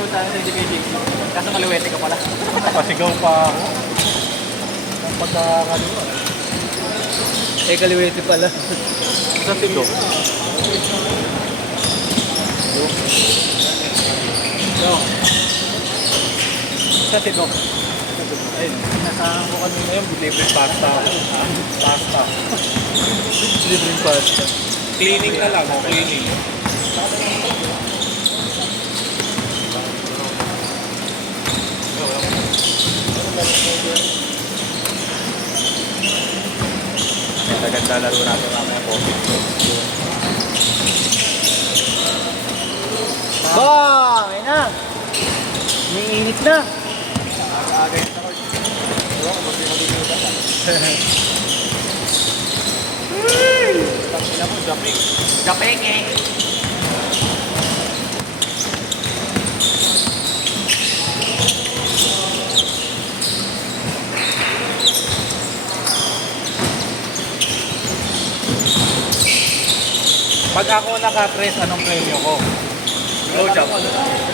naglalaro tayo sa education. Kaso kaliwete ka pala. Pasigaw pa ako. Ang pagkakaluwa. Eh, kaliwete pala. Sa tigo. No. Sa tibok. Ayun, nasahan ko kanina yung libreng pasta ako. Pasta. Libreng pasta. Cleaning na lang, cleaning. Ganda laro natin mga coffee. Ba! Ayun na! Niinit na! Aga yung takot. Diba? Kung hindi malilimutan ka. Tangina mo, japik. Kapeng eh! Pag ako naka-press, anong premyo ko? Blowjob.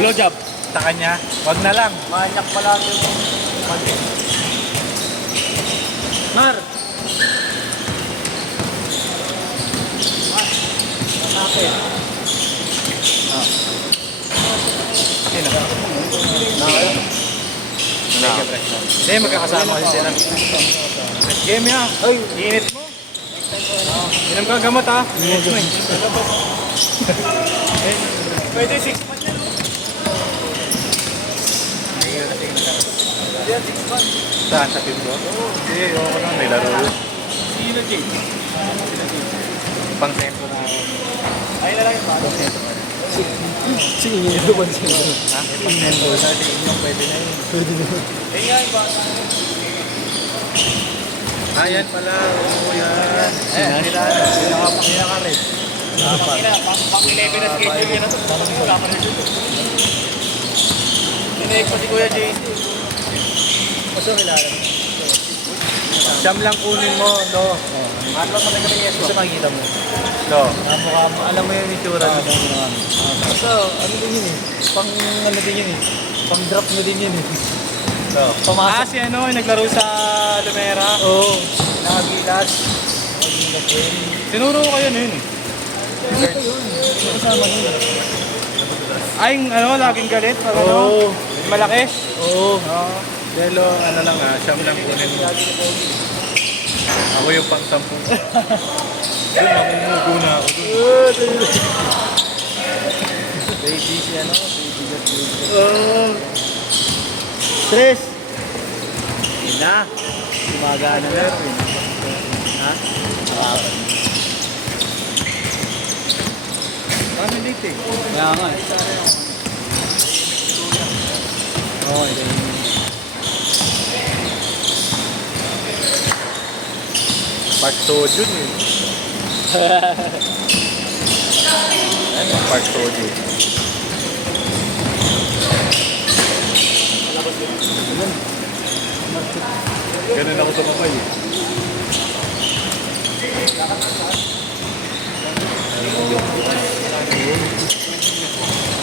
Blowjob. Sa kanya, wag na lang. Manyak pala yung... Mar! Napin. Sino? Hindi, magkakasama kasi sila. Game ya. Ay! Init mo. Inom ka gamot ha. Pwede 6 months yan. Saan? Sa team ko? Hindi, ako na. May laro yun. Sino, Jake? Pang sento na ako. Ay na lang yung bago. Sige, yung luwan sila. Ha? Pang sento na. Inom pwede na yun. Pwede na. Eh nga yung bata. Ayan pala. Oo yan. Pinaka-red. Pang-11 na schedule yun na ito. Pinaik pa si Kuya JC. Gusto kilala mo? Siyam lang kunin mo, no? Ano ba talaga yung yes mo? Gusto makikita mo? No. Mukha mo. Alam mo yung itsura niya. Basta, ano din yun eh. Pang ano din yun eh. Pang drop mo din yun eh. No. Pumasok. Si ano, naglaro sa Lumera. Oo. Nakagilas. Sinuro ko kayo nun. Ito yun. Kasama nun. Ay, ano, laging galit. Pag ano, Oo. malaki. Oo. Delo, ano lang ha, siyam lang kunin mo. Ako yung pang-sampu. Doon, namumugo na ako doon. Baby si ano? Baby got baby. Oo. Stress. Yun na. Gumagaan na lang. Ha? Marami dito eh. Kaya nga eh. Okay, ganyan. Part Sojun eh. Ano yung Part Sojun? Ganun ako sa mamay eh.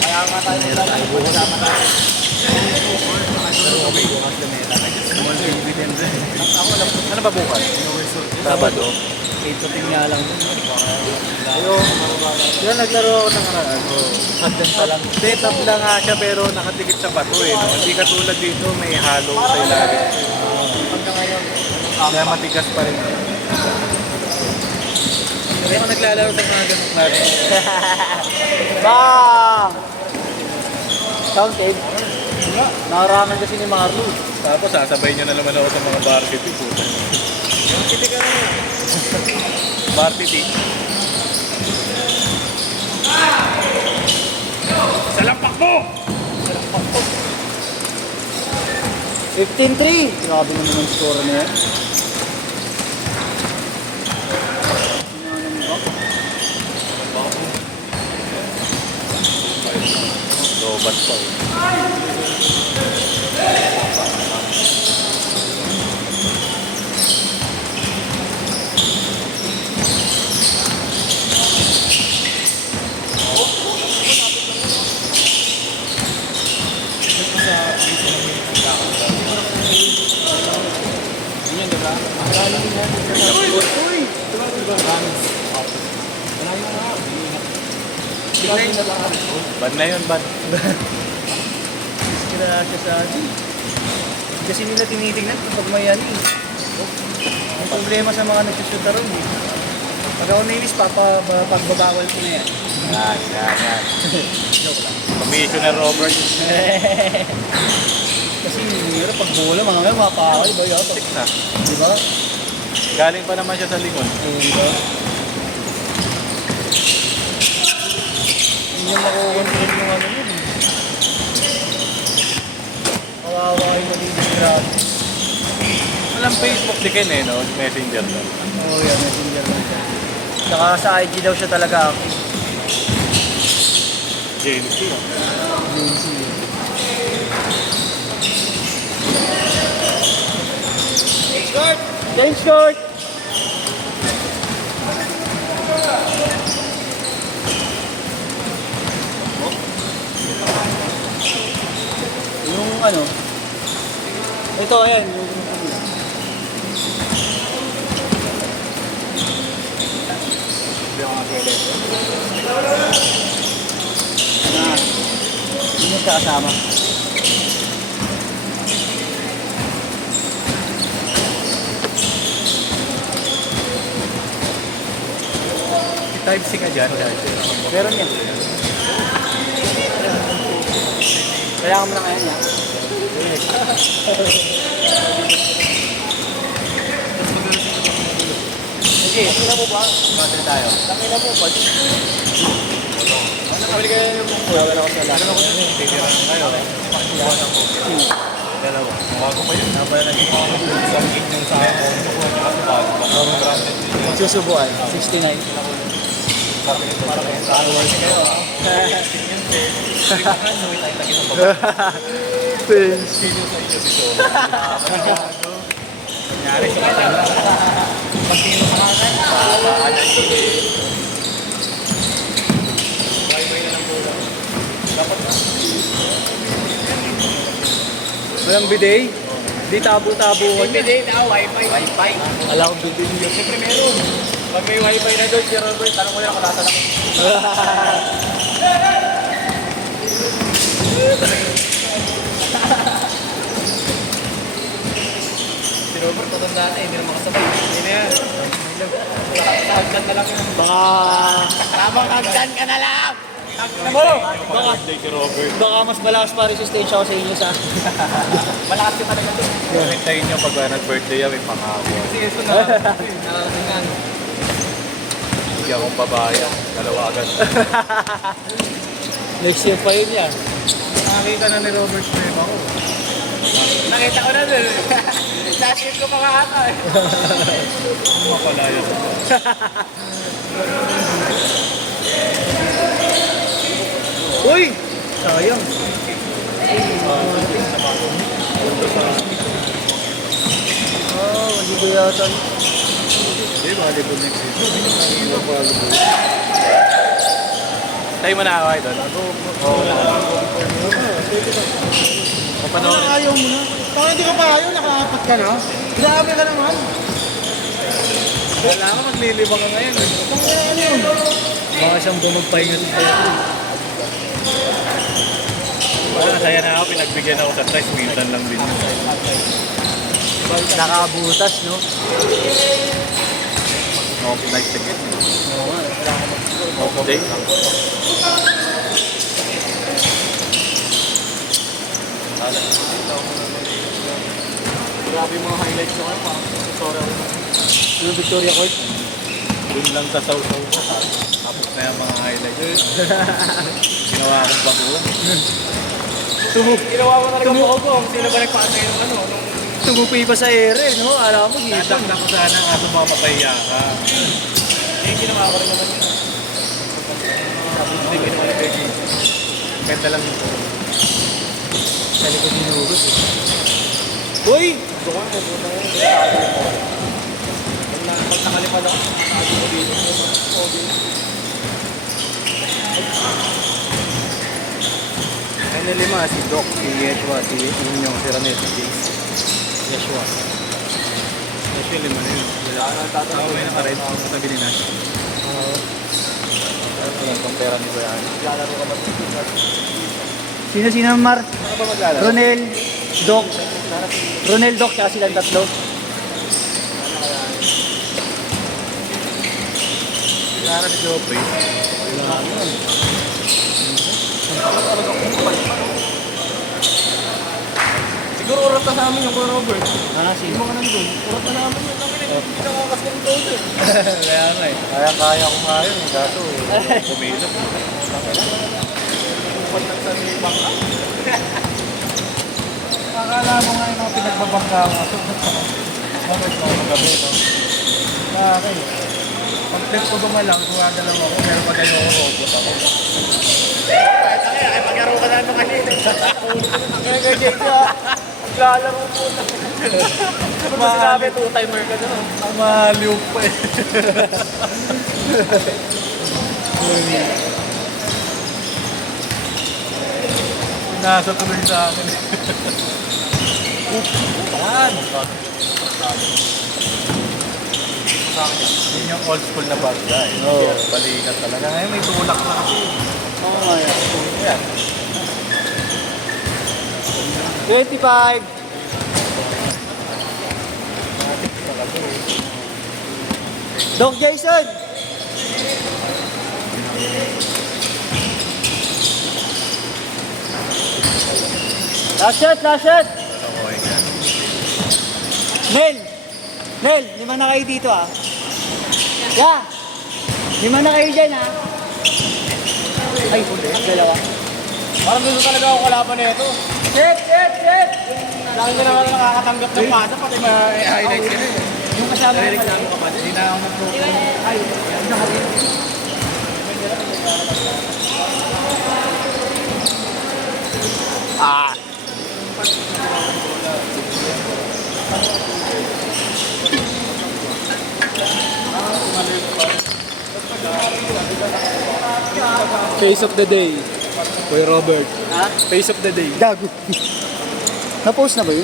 Kaya nga tayo nila tayo magsama tayo. Ano ba bukas? Sabado. 8 to 10 nga lang. Ayun. Yan naglaro ako ng haraan. Hagdan pa lang. Set up lang nga siya pero nakadikit sa bato eh. No? Hindi katulad dito may halo sa ilalim. Hanggang ngayon. Kaya matigas pa rin. Hindi ako naglalaro sa mga ganun klaro. Bang! Sound cave. Nakaraman kasi ni Marlo. Tapos sasabay niyo na naman ako sa mga barbecue po. Yung kiti ka na. Barbecue. Sa lampak mo! 15-3. Grabe naman ang score na yan. Lobat pa eh. Uy! Bad na yun, bad. Kaya siya sa atin. Kasi nila tinitingnan kapag may ano eh. Ang problema sa mga nagsusuta ron eh. Pag ako nainis, pagbabawal ko na yan. Yan. Commissioner Robert. Kasi hirap pag bola, mga mapakal ba yun? Six na. Di ba? Galing pa naman siya sa lingon. Di ba? Hindi niya makukontrol yung ano yun eh. Kawawa yung nagiging grabe. Walang Facebook si Ken eh, no? Messenger lang. Oo yan, messenger lang siya. Saka sa IG daw siya talaga ako. JMC. JC. Change court! Yung ano, ito ayan, yung Hindi ako nga pwede. hindi siya kasama. Type C ka dyan. Meron yan. Kailangan mo na kaya niya. Sige, sila mo ba? Battery tayo. Tangina mo ba? Nakabili kayo yung bungkul. Wala ako sa lahat. Ano ko yun? Titira lang kayo. Dalawa. Bago pa yun. Napala naging isang gig yung sa ako. Bago pa. Magsusubuan. 69. Para kayo sa hours kayo. Sino sa inyo dito? Nangyari sa kanila. Pag tinumakan, papaanay ko eh. Wifi na lang po lang. Dapat na. Walang bidet? Di tabo-tabo ko niya. Hindi na, wifi. Wifi. Alam ko bidet niya. Siyempre meron. Pag may wifi na doon, si Robert, tanong mo na kung nasa lang. Si Robert, tatanda na, hindi na makasabay. Hindi na yan. Hagdan na lang yun. Baka... Tamang hagdan ka na lang! Baka... Si Robert. Baka mas malakas pa resistensya ko sa inyo sa... Malakas ka talaga doon. Hintayin nyo pag nag-birthday yan, may pangako. Kasi ito na, nakasingan. Hindi akong pabaya. Dalawa agad. Next year pa yun yan. Nakakita na ni Robert na yung ako. Nakita ko na doon. Last year ko pa kakata eh. Mapalaya ko. Uy! Sayang. Hindi ko yata. Hindi, volleyball next year. Tayo mo na ako doon. Oo. Kapanood. Ayaw mo na. Kung hindi ka pa ayaw, nakakapat ka na. Grabe ka naman. Wala ka, maglilibang ka ngayon. Kung ano yun? Baka siyang bumagpahinga sa tayo. Wala, saya na ako. Pinagbigyan ako sa stress. Minsan lang din. Nakabutas, no? Okay, nice ticket. Oo nga. Okay. Grabe yung mga highlights ko pa. Yung Victoria Court. Doon lang sa saw-saw ko. Tapos na yung mga highlights. Ginawa akong bago. Ginawa mo talaga bago ko. Sino ba nagpasa yung ano? Tumupi pa sa ere, no? Alam mo, gipon. Nadakdak ko sana kaso mamapaya ka. Eh, ginawa ko rin naman yun. Tapos hindi ginawa ni Becky. Benta lang ito. Sa likod ginugot eh. Uy! Doon ko po tayo. Pag nakalipad ako, sabi ko dito. Ano lima? Si Doc, si Yetwa, si Inyong, si Ranel, si Jace. Yeshua. Actually, lima na yun. Nakawin na ka rin. Sabi ni Nash. Tingnan kong pera ni Kuya. Lalaro ka ba? Sino Mar? Ano ba maglalaro? Ronel, Doc. Ronel, Doc, tsaka silang tatlo. Lara si Joffrey. Siguro oras na sa amin yung Kuya Robert. Sino? Mga nandun. Oras na namin yun. Hindi nakakasong doon eh. Kaya nga eh. Kaya ko nga yun. Kaso pumilap. Akala mo nga yung mga pinagbabangka ko. Bakit mo magabi ito? Bakit? Pag-flip ko lang, gumada lang ako. Pero pag ano ako, robot ako. Ay, pag-aro ka na ito kanina. Kaya kay JJ maglalaro po na. Ano ba sinabi? Two-timer ka na. Maliw pa eh. Nasa tuloy sa akin. Yan! Yun yung old school na banda eh. Oo. Balikat talaga. Ngayon may tulak na kasi. Oo, Ayan. 25. Doc Jason. Last shot, last shot. Okay nga. Nel, 5 na kayo dito ah. Yeah. 5 na kayo dyan ah. Ay, dalawa. Parang gusto talaga ako kalaban na ito. Set. Laki ka naman nakakatanggap ng pasa, pati ma-highlight ka na eh. Yung kasama Direct na ako kapatid. Hindi na ako mag-program. Ay, Ah! Face of the day. Kuya Robert. ha? Face of the day. Gago. Na-post na ba yun?